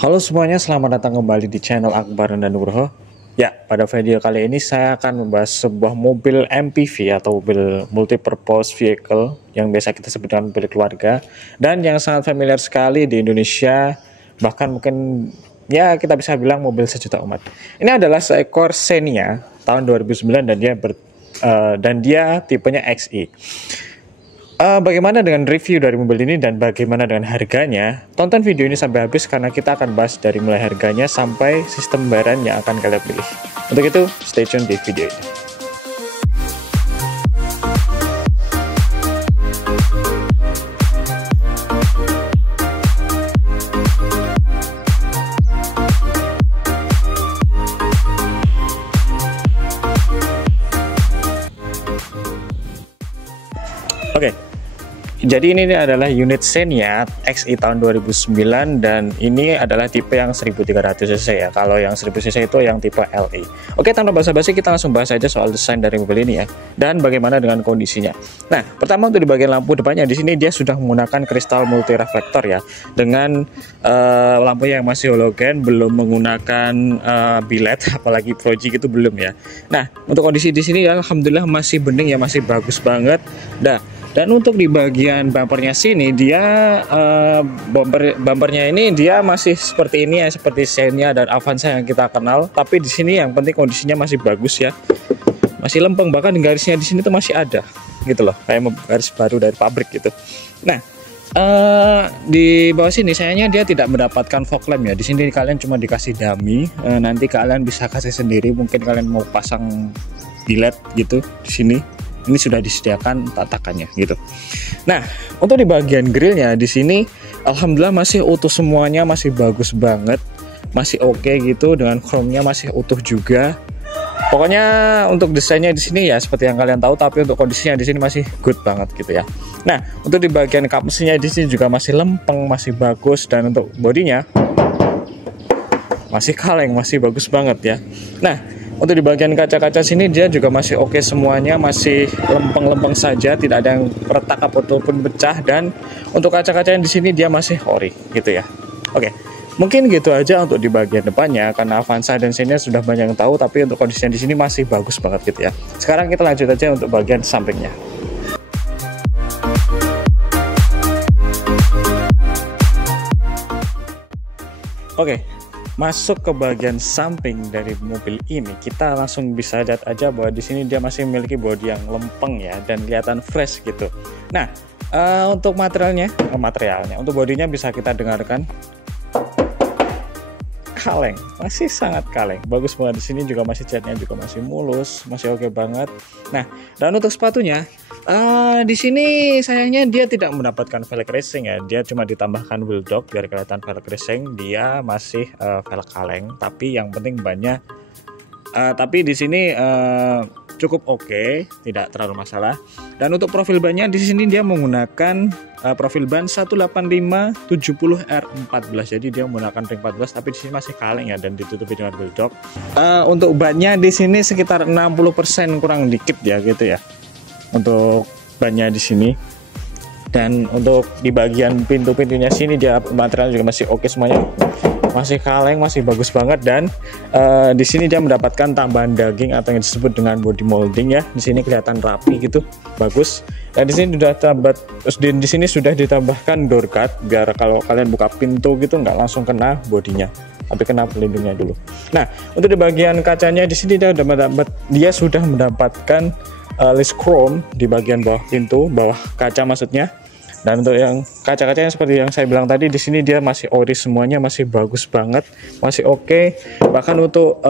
Halo semuanya, selamat datang kembali di channel Akbar dan Nugroho. Ya, pada video kali ini saya akan membahas sebuah mobil MPV atau mobil multi-purpose vehicle yang biasa kita sebut dengan mobil keluarga dan yang sangat familiar sekali di Indonesia, bahkan mungkin ya kita bisa bilang mobil sejuta umat. Ini adalah seekor Xenia tahun 2009 dan dia tipenya XE. Bagaimana dengan review dari mobil ini dan bagaimana dengan harganya? Tonton video ini sampai habis karena kita akan bahas dari mulai harganya sampai sistem pembayaran yang akan kalian pilih. Untuk itu, stay tune di video ini. Oke. Jadi ini adalah unit Xenia XE tahun 2009 dan ini adalah tipe yang 1300 cc ya. Kalau yang 1000 cc itu yang tipe LE. Oke, tanpa basa-basi kita langsung bahas aja soal desain dari mobil ini ya. Dan bagaimana dengan kondisinya. Nah, pertama untuk di bagian lampu depannya di sini dia sudah menggunakan kristal multi reflektor ya. Dengan lampu yang masih halogen, belum menggunakan bilet apalagi proji gitu belum ya. Nah, untuk kondisi di sini ya, alhamdulillah masih bening ya, masih bagus banget. Dan untuk di bagian bumpernya sini dia bumpernya ini dia masih seperti ini ya, seperti Xenia dan Avanza yang kita kenal. Tapi di sini yang penting kondisinya masih bagus ya, masih lempeng, bahkan garisnya di sini tuh masih ada gitu loh, kayak garis baru dari pabrik gitu. Nah, di bawah sini sayangnya dia tidak mendapatkan fog lamp ya. Di sini kalian cuma dikasih dummy. Nanti kalian bisa kasih sendiri, mungkin kalian mau pasang bilet gitu di sini. Ini sudah disediakan tatakannya gitu. Nah, untuk di bagian grillnya di sini alhamdulillah masih utuh semuanya, masih bagus banget, masih oke gitu, dengan chrome-nya masih utuh juga. Pokoknya untuk desainnya di sini ya seperti yang kalian tahu, tapi untuk kondisinya di sini masih good banget gitu ya. Nah, untuk di bagian kap mesinnya di sini juga masih lempeng, masih bagus, dan untuk bodinya masih kaleng, masih bagus banget ya. Nah, untuk di bagian kaca-kaca sini dia juga masih oke semuanya, masih lempeng-lempeng saja, tidak ada yang retak ataupun pecah. Dan untuk kaca-kaca yang di sini dia masih ori gitu ya. Oke, mungkin gitu aja untuk di bagian depannya karena Avanza dan Xenia sudah banyak yang tahu, tapi untuk kondisinya di sini masih bagus banget gitu ya. Sekarang kita lanjut aja untuk bagian sampingnya. Oke. Masuk ke bagian samping dari mobil ini, kita langsung bisa lihat aja bahwa di sini dia masih memiliki bodi yang lempeng ya dan kelihatan fresh gitu. Nah, untuk materialnya, untuk bodinya bisa kita dengarkan. Kaleng, masih sangat kaleng, bagus banget. Di sini juga masih catnya juga masih mulus, masih oke banget. Nah, dan untuk sepatunya, di sini sayangnya dia tidak mendapatkan velg racing ya. Dia cuma ditambahkan wheel dog biar kelihatan velg racing. Dia masih velg kaleng, tapi yang penting bannya. Tapi di sini cukup oke, tidak terlalu masalah. Dan untuk profil bannya di sini dia menggunakan profil ban 185/70R14. Jadi dia menggunakan ring 14, tapi di sini masih kaleng ya dan ditutupi dengan wheel dog. Untuk bannya di sini sekitar 60% kurang dikit ya gitu ya. Untuk bannya di sini. Dan untuk di bagian pintu-pintunya sini dia material juga masih oke semuanya. Masih kaleng, masih bagus banget. Dan di sini dia mendapatkan tambahan daging atau yang disebut dengan body molding ya. Di sini kelihatan rapi gitu, bagus. Dan di sini sudah ditambahkan door guard biar kalau kalian buka pintu gitu nggak langsung kena bodinya, tapi kena pelindungnya dulu. Nah, untuk di bagian kacanya di sini dia sudah mendapatkan list chrome di bagian bawah pintu, bawah kaca maksudnya. Dan untuk yang kaca-kacanya seperti yang saya bilang tadi, di sini dia masih ori semuanya, masih bagus banget, masih oke. Bahkan untuk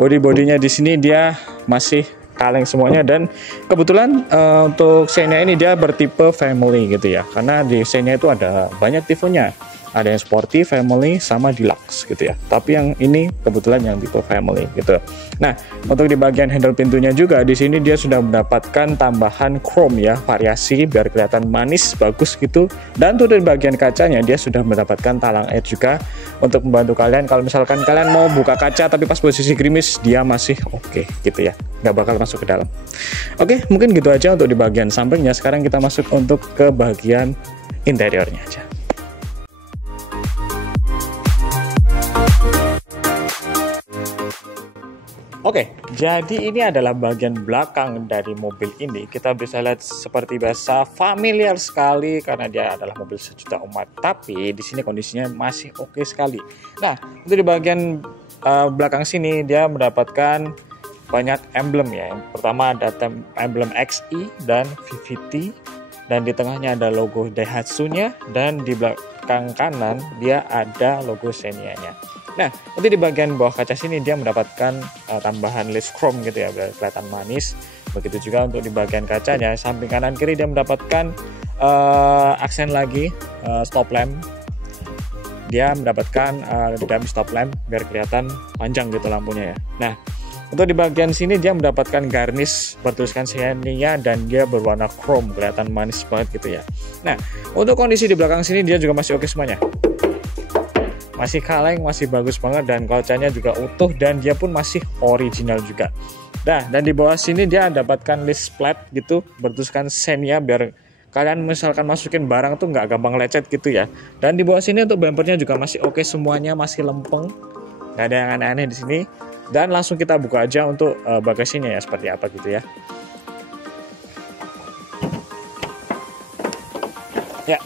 body-bodinya di sini dia masih kaleng semuanya. Dan kebetulan untuk Xenia ini dia bertipe family gitu ya, karena di Xenia itu ada banyak tipenya. Ada yang sporty, family, sama deluxe gitu ya. Tapi yang ini kebetulan yang tipe family gitu. Nah, untuk di bagian handle pintunya juga di sini dia sudah mendapatkan tambahan chrome ya, variasi biar kelihatan manis, bagus gitu. Dan untuk di bagian kacanya dia sudah mendapatkan talang air juga untuk membantu kalian kalau misalkan kalian mau buka kaca tapi pas posisi gerimis dia masih oke gitu ya, nggak bakal masuk ke dalam. Oke, mungkin gitu aja untuk di bagian sampingnya. Sekarang kita masuk untuk ke bagian interiornya aja. Oke, jadi ini adalah bagian belakang dari mobil ini. Kita bisa lihat seperti biasa, familiar sekali karena dia adalah mobil sejuta umat. Tapi di sini kondisinya masih oke sekali. Nah, untuk di bagian belakang sini dia mendapatkan banyak emblem ya. Yang pertama ada emblem XI dan VVT, dan di tengahnya ada logo Daihatsu-nya, dan di belakang kanan dia ada logo Xenia-nya. Nah, untuk di bagian bawah kaca sini dia mendapatkan tambahan list chrome gitu ya, biar kelihatan manis. Begitu juga untuk di bagian kacanya, samping kanan kiri dia mendapatkan aksen lagi stop lamp. Dia mendapatkan dummy stop lamp biar kelihatan panjang gitu lampunya ya. Nah, untuk di bagian sini dia mendapatkan garnish bertuliskan Xenia dan dia berwarna chrome, kelihatan manis banget gitu ya. Nah, untuk kondisi di belakang sini dia juga masih oke semuanya. Masih kaleng, masih bagus banget, dan kacanya juga utuh dan dia pun masih original juga. Nah, dan di bawah sini dia dapatkan list plate gitu bertuliskan Xenia biar kalian misalkan masukin barang tuh nggak gampang lecet gitu ya. Dan di bawah sini untuk bumpernya juga masih oke semuanya, masih lempeng, nggak ada yang aneh-aneh di sini. Dan langsung kita buka aja untuk bagasinya ya seperti apa gitu ya. Ya.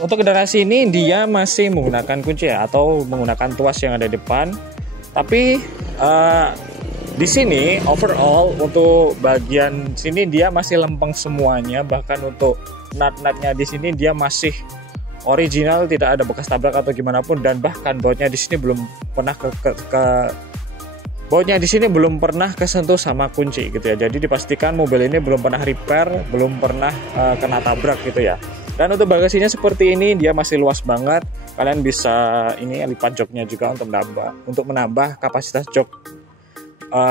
Untuk generasi ini dia masih menggunakan kunci ya, atau menggunakan tuas yang ada di depan. Tapi di sini overall untuk bagian sini dia masih lempeng semuanya. Bahkan untuk nut-nutnya di sini dia masih original, tidak ada bekas tabrak atau gimana pun. Dan bahkan bautnya di sini belum pernah bautnya di sini belum pernah kesentuh sama kunci gitu ya. Jadi dipastikan mobil ini belum pernah repair, belum pernah kena tabrak gitu ya. Dan untuk bagasinya seperti ini, dia masih luas banget. Kalian bisa ini lipat joknya juga untuk menambah kapasitas jok,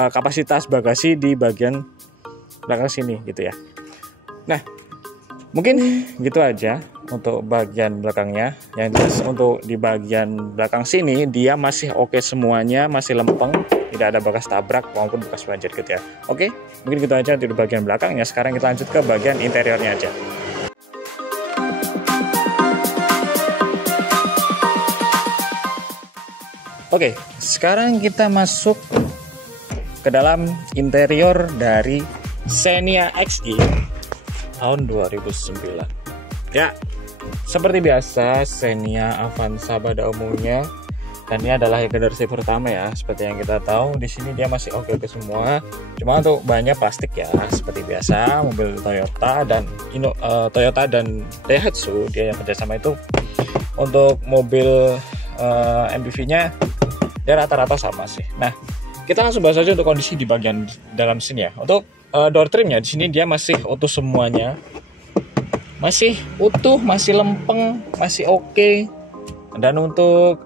kapasitas bagasi di bagian belakang sini gitu ya. Nah, mungkin gitu aja untuk bagian belakangnya. Yang jelas untuk di bagian belakang sini dia masih oke semuanya, masih lempeng, tidak ada bekas tabrak maupun bekas banjir gitu ya. Oke, mungkin gitu aja untuk di bagian belakangnya. Sekarang kita lanjut ke bagian interiornya aja. Oke, sekarang kita masuk ke dalam interior dari Xenia XI tahun 2009. Ya, seperti biasa Xenia Avanza pada umumnya, dan ini adalah generasi pertama ya. Seperti yang kita tahu, di sini dia masih oke semua. Cuma untuk banyak plastik ya, seperti biasa mobil Toyota dan Daihatsu dia yang kerjasama itu. Untuk mobil MPV-nya ya rata-rata sama sih. Nah, kita langsung bahas aja untuk kondisi di bagian dalam sini ya. Untuk door trimnya di sini dia masih utuh semuanya, masih utuh, masih lempeng, masih oke. Dan untuk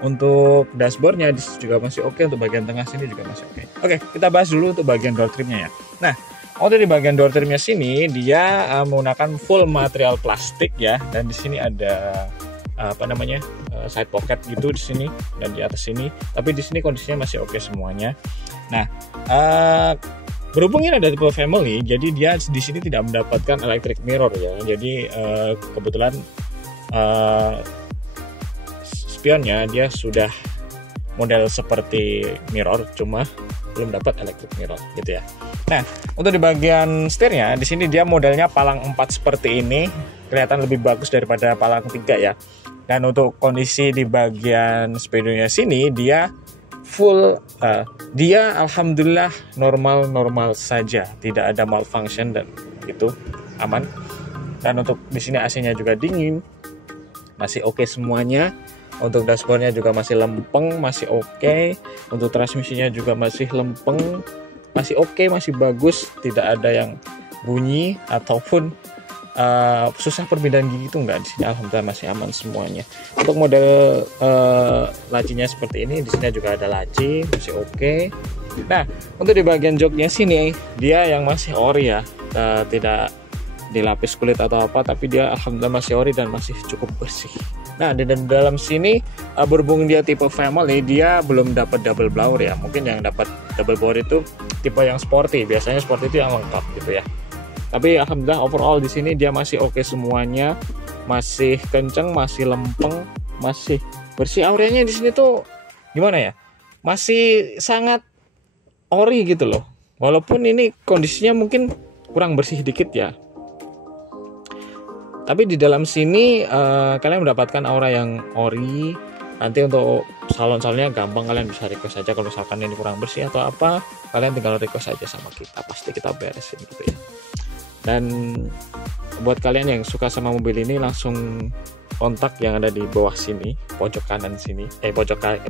untuk dashboardnya juga masih oke. Untuk bagian tengah sini juga masih oke. Oke, kita bahas dulu untuk bagian door trimnya ya. Nah, untuk di bagian door trimnya sini dia menggunakan full material plastik ya, dan di sini ada side pocket gitu di sini dan di atas sini. Tapi di sini kondisinya masih oke semuanya. Nah, berhubung ini ada tipe family, jadi dia di sini tidak mendapatkan electric mirror ya. Jadi kebetulan spionnya dia sudah model seperti mirror, cuma belum dapat electric mirror gitu ya. Nah, untuk di bagian setirnya di sini dia modelnya palang 4 seperti ini, kelihatan lebih bagus daripada palang 3 ya. Dan untuk kondisi di bagian speedonya sini dia full, dia alhamdulillah normal saja, tidak ada malfunction dan itu aman. Dan untuk di sini AC-nya juga dingin, masih oke semuanya. Untuk dashboardnya juga masih lempeng, masih oke. Untuk transmisinya juga masih lempeng, masih oke, masih bagus, tidak ada yang bunyi ataupun susah perpindahan gigi itu enggak. Di sini alhamdulillah masih aman semuanya. Untuk model lacinya seperti ini, di sini juga ada laci, masih oke. Nah, untuk di bagian joknya sini dia yang masih ori ya, tidak dilapis kulit atau apa, tapi dia alhamdulillah masih ori dan masih cukup bersih. Nah, di dalam sini berhubung dia tipe family, dia belum dapat double blower ya. Mungkin yang dapat double blower itu tipe yang sporty. Biasanya sporty itu yang lengkap gitu ya. Tapi alhamdulillah overall di sini dia masih oke semuanya, masih kenceng, masih lempeng, masih bersih. Auranya di sini tuh gimana ya? masih sangat ori gitu loh. Walaupun ini kondisinya mungkin kurang bersih dikit ya, tapi di dalam sini kalian mendapatkan aura yang ori. Nanti untuk salon-salonnya gampang, kalian bisa request aja kalau misalkan ini kurang bersih atau apa, kalian tinggal request aja sama kita, pasti kita beresin gitu ya. Dan buat kalian yang suka sama mobil ini, langsung kontak yang ada di bawah sini, pojok kanan sini,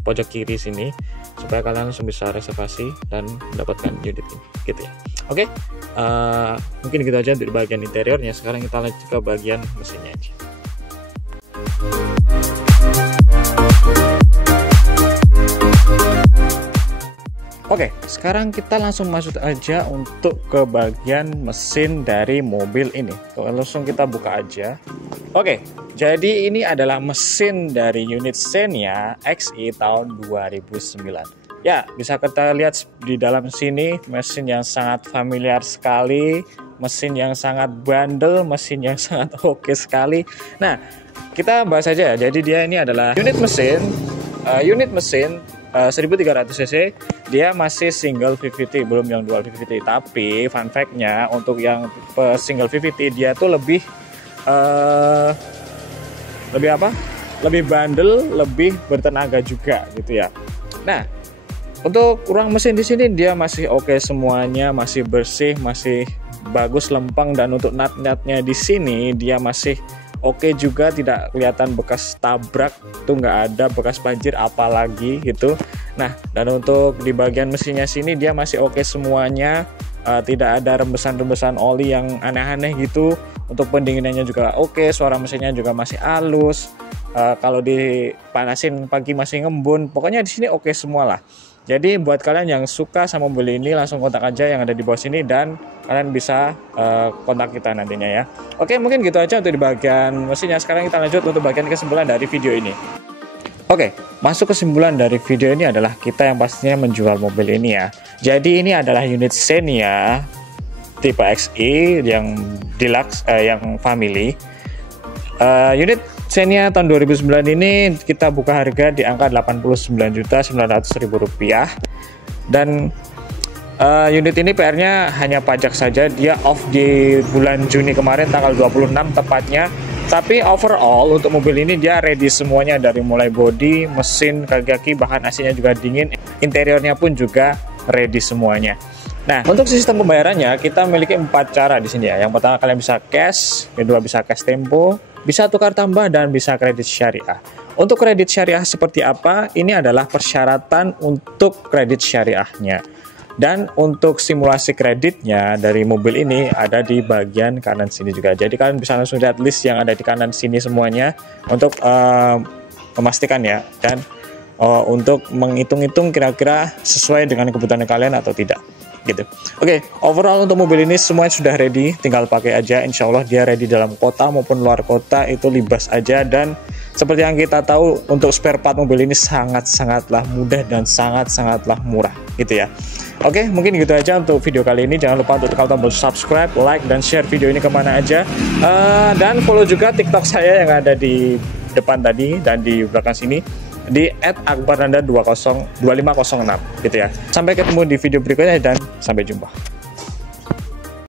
pojok kiri sini, supaya kalian langsung bisa reservasi dan mendapatkan unit ini gitu ya. Oke, mungkin gitu aja untuk bagian interiornya. Sekarang kita lanjut ke bagian mesinnya aja. Oke, sekarang kita langsung masuk aja untuk ke bagian mesin dari mobil ini. Langsung kita buka aja. Oke, jadi ini adalah mesin dari unit Xenia XE tahun 2009. Ya, bisa kita lihat di dalam sini, mesin yang sangat familiar sekali, mesin yang sangat bandel, mesin yang sangat oke sekali. Nah, kita bahas aja ya. Jadi dia ini adalah unit mesin 1300 cc, dia masih single VVT, belum yang dual VVT. Tapi fun fact-nya, untuk yang single VVT dia tuh lebih bandel, lebih bertenaga juga gitu ya. Nah, untuk ruang mesin di sini dia masih oke semuanya, masih bersih, masih bagus, lempeng. Dan untuk nut-nutnya di sini dia masih oke juga, tidak kelihatan bekas tabrak, tuh nggak ada bekas banjir apalagi gitu. Nah, dan untuk di bagian mesinnya sini dia masih oke semuanya, tidak ada rembesan-rembesan oli yang aneh-aneh gitu. Untuk pendinginannya juga oke, suara mesinnya juga masih halus. Kalau dipanasin pagi masih ngembun. Pokoknya di sini oke semua lah. Jadi buat kalian yang suka sama mobil ini, langsung kontak aja yang ada di bawah sini dan kalian bisa kontak kita nantinya ya. Oke, mungkin gitu aja untuk di bagian mesinnya. Sekarang kita lanjut untuk bagian kesimpulan dari video ini. Oke, masuk kesimpulan dari video ini adalah kita yang pastinya menjual mobil ini ya. Jadi ini adalah unit Xenia tipe XE yang deluxe, yang family. Unit Xenia tahun 2009 ini kita buka harga di angka Rp89.900.000. Dan unit ini PR-nya hanya pajak saja. Dia off di bulan Juni kemarin tanggal 26 tepatnya. Tapi overall untuk mobil ini dia ready semuanya, dari mulai bodi, mesin, kaki-kaki, bahkan AC-nya juga dingin, interiornya pun juga ready semuanya. Nah, untuk sistem pembayarannya kita memiliki 4 cara di sini ya. Yang pertama kalian bisa cash, kedua bisa cash tempo, bisa tukar tambah, dan bisa kredit syariah. Untuk kredit syariah seperti apa? Ini adalah persyaratan untuk kredit syariahnya. Dan untuk simulasi kreditnya dari mobil ini ada di bagian kanan sini juga. Jadi kalian bisa langsung lihat list yang ada di kanan sini semuanya untuk memastikan ya. Dan untuk menghitung-hitung kira-kira sesuai dengan kebutuhan kalian atau tidak. Gitu. Oke, overall untuk mobil ini semuanya sudah ready, tinggal pakai aja. Insya Allah dia ready dalam kota maupun luar kota, itu libas aja. Dan seperti yang kita tahu, untuk spare part mobil ini sangat-sangatlah mudah dan sangat-sangatlah murah gitu ya. Oke, mungkin gitu aja untuk video kali ini. Jangan lupa untuk tekan tombol subscribe, like, dan share video ini kemana aja. Dan follow juga TikTok saya yang ada di depan tadi dan di belakang sini, di @akbarnanda2506 gitu ya. Sampai ketemu di video berikutnya dan sampai jumpa.